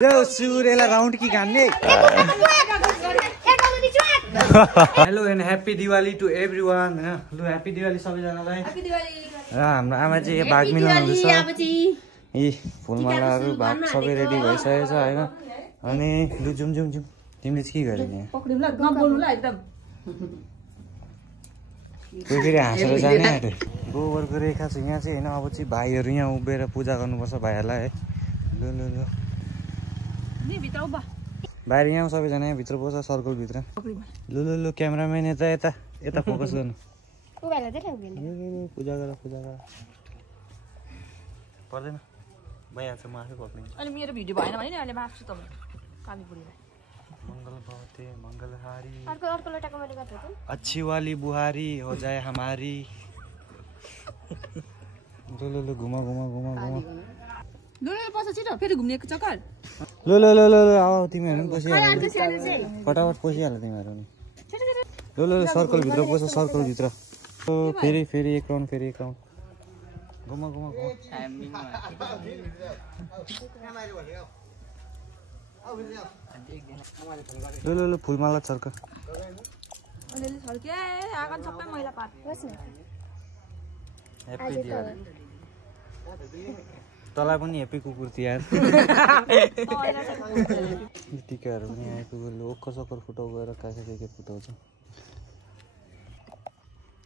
Round की खाने। Hello and happy Diwali to everyone. लु ह्याप्पी दिवाली सबैजनालाई। हाम्रो आमा चाहिँ भाग मिलाउनु हुँदैछ। यी फुलमालाहरू भाग सबै रेडी भइसकेको छ हैन। अनि लु जुम जुम जुम। तिमीले चाहिँ के गर्ने यहाँ? पक्रिम ल नबोल्नु ल एकदम। कोही फेरि हाँसेर जाने आँटे। गोबरको रेखा छ यहाँ चाहिँ हैन। अब चाहिँ भाइहरू यहाँ उभिएर पूजा गर्नुपर्छ भाइहरूलाई है। लु लु लु नि भित्र उभा। बाहिर यहाँ सबैजना यहाँ भित्र पस्छ सर्कल भित्र। लु लु लु क्यामेराम्यान यता यता यता फोकस गर्नु। पूजा गर पूजा गर। पर्दैन भइहाल्छ म आफै पक्रिन्छु। अनि मेरो भिडियो भएन भने नि अहिले माफ्छु त काली बुढीलाई। मंगल भवते मंगलहारी अर्को अर्को लटाको मैले गर्छु त। अच्छी वाली बुहारी हो जाए हमारी। लु लु लु घुमा घुमा घुमा घुमा। लु लु पछ छिटो फेरि घुम्नेको चक्कर। लु लु लु लु आऊ तिमीहरु पनि पसिहाल्नु। फटाफट पसिहाल्नु तिमीहरु पनि। लु लु सर्कल भित्र पस सर्कल भित्र। फेरि फेरि एक राउन्ड फेरि एक राउन्ड। घुमा घुमा घुमा। लु लु लु फुलमाला छर्क। अलिअलि छर्के आँगन सबै मैला पार। ह्याप्पी दिवाली। तँलाई पनि हेप्पी कुकुर तिहार। टिकाहरू पनि आएको ओक्खर सक्खर फुटाउ गएर काका के फुटाउँछ।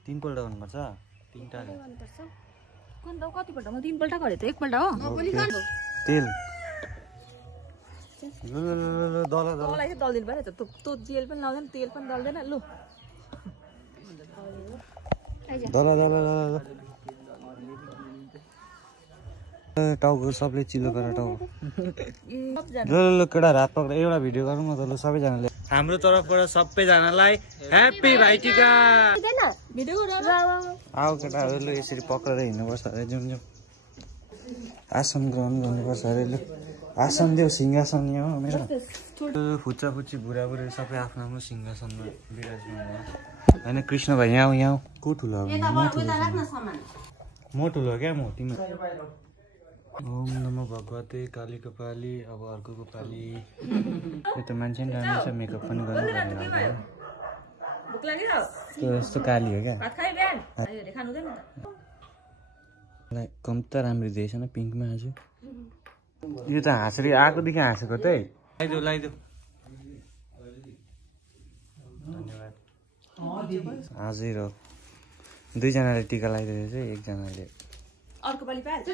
3 पल्ट गर्नुपर्छ। 3टा कुन त कतिपल्ट म 3 पल्ट गरे त 1 पल्ट हो। तेल लु लु लु लु दल दल मलाई चाहिँ दल्दिनु पर्यो त। त्यो जेल पनि लाउँदैन तेल पनि दल्दैन। लु दल दल दल टाउको सबले चिल्लो गरेर टाउको। ल ल ल केटा हात पक्रेर एउटा भिडियो गरौँ न त। ल सबैजनाले हाम्रो तर्फबाट सबैजनालाई ह्याप्पी भाइटिका। आऊ केटाहरू ल यसरी पक्रेर हिँड्नुपर्छ अरे। जुम जुम आसन ग्रहण गर्नुपर्छ अरे। लु आसन देऊ सिंहासन यहाँ हो मेरो। फुच्चा फुच्ची बुढाबुढी सबै आफ्नो आफ्नो सिंहासनमा विराजमान भयो होइन। कृष्ण भाइ यहाँ यहाँ को ठुलो हो? म ठुलो क्या म तिमी। ओम नमो भगवते काली कपाली। अब अर्को पाली। यो त मान्छे पनि राम्रो छ मेकअप पनि गर्नु पर्ने। भुक लाग्यो यस्तो काली हो क्या। भात खाइ बिहान अहिले खानु हुँदैन त। कम त राम्रो दिएछ न पिङ्कमा आज। यो त हाँसेर आएकोदेखि हाँसेको त है। लगाइदेऊ लगाइदेऊ। धन्यवाद। आजै र 2जनाले टिका लगाइदिएको चाहिँ एकजनाले अर्को पाली पाल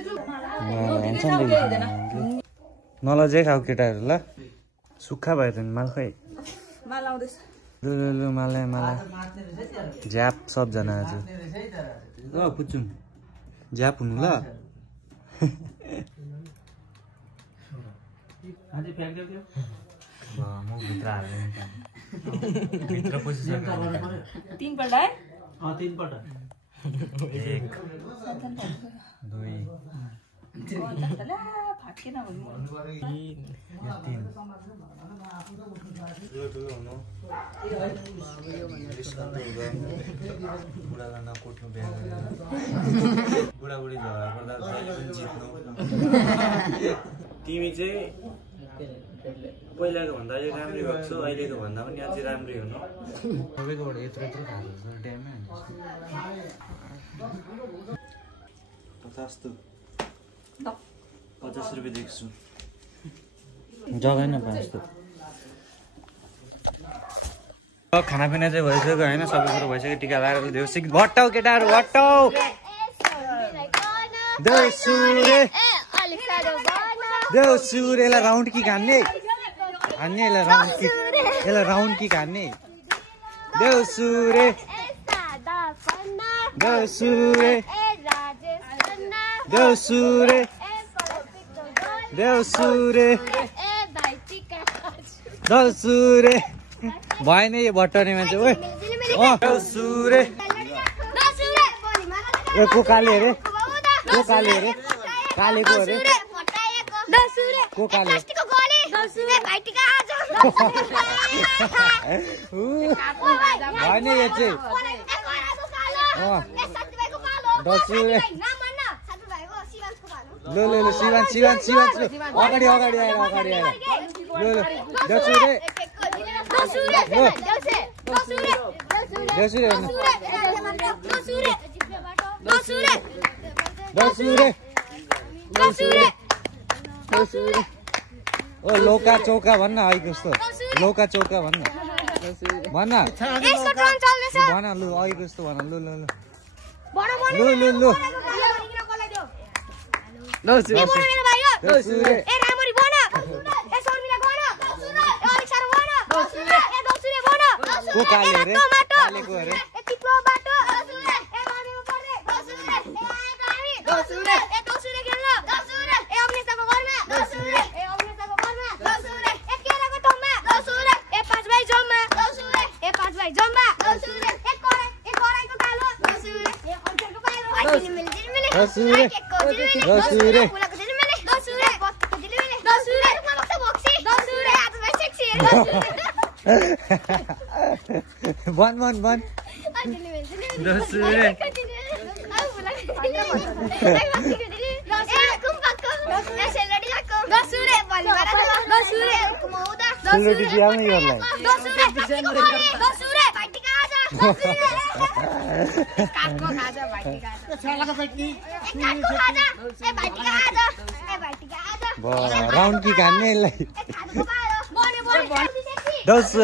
नलजे खाऊ केटाहरू ल। सुक्खा भयो त माल खै। माल आउँदैछ। लु लु लु मलाई मलाई झ्याप सबजना आज। ल पुच्चुम झ्याप हुनु ल। म भित्र हाल्नु भित्र पसिसक्यो। 3 पल्ट है। 3 पल्ट। 1 2 फाट्केन भने 3 ठुलो हुनु। बुढालाई नकुट्नु बिहा गरेर। बुढाबुढी झगडा पर्दा जहिले पनि जित्नु। तिमी चाहिँ पहिलाको भन्दा अलिक राम्रै भएको छौ। अहिलेको भन्दा पनि अझै राम्रै हुनु। सबैकोबाट यत्रो यत्रो खाएको छ ड्याममै। 50 रुपियाँ देख्छु जग्गा 5 त। खानापिना चाहिँ भइसक्यो होइन। सबै कुरो भइसक्यो। टिका लगाएर देउसी भट्टाउ केटाहरू भट्टाउ। देउसुरे यसलाई राउन्ड कि खाने हान्ने। यसलाई राउन्ड कि यसलाई राउन्ड कि खाने। देउसुरे देउसुरे देउसुरे देउसुरे देउसुरे भएन यो भट्टाउने मान्छे। ओ देउसुरे ए को काले अरे को काले अरे कालेको अरे को काले भएन यो चाहिँ। लो लो लो शिवान शिवान शिवान अगाडि अगाडि आएर अगाडि आएर लो लो देउसु रे ओ लौका चौका भन्न है कस्तो लौका चौका भन्न भन्न भन लु है कस्तो भन लु लु लु लु लु को काले रे कालेको अरे बन बन बन राउंड की खाने दस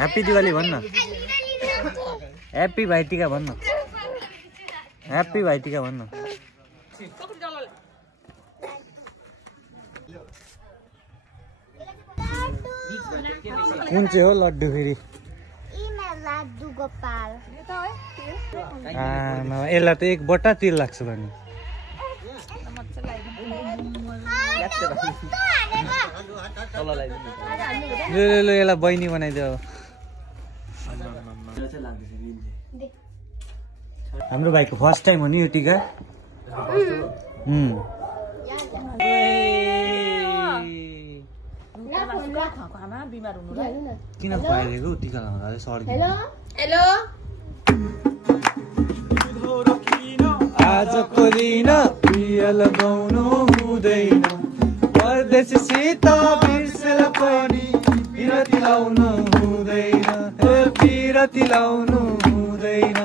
हैप्पी दिवाली भन्न हैप्पी भाइटिका भन्न हैप्पी भाइटिका भन्न कुन चाहिँ हो लड्डु फेरि यसलाई त एक बट्टा तेल लाग्छ भने ल यसलाई बहिनी बनाइदियो हाम्रो भाइको फर्स्ट टाइम हो नि यो टिका किन खुवाइदिएको टिका लगाउँदा हेलो आजको दिन पियल गाउनु हुँदैन परदेशीसित बिर्सेर पनि पिरती लाउनु हुँदैन पिरती लाउनु हुँदैन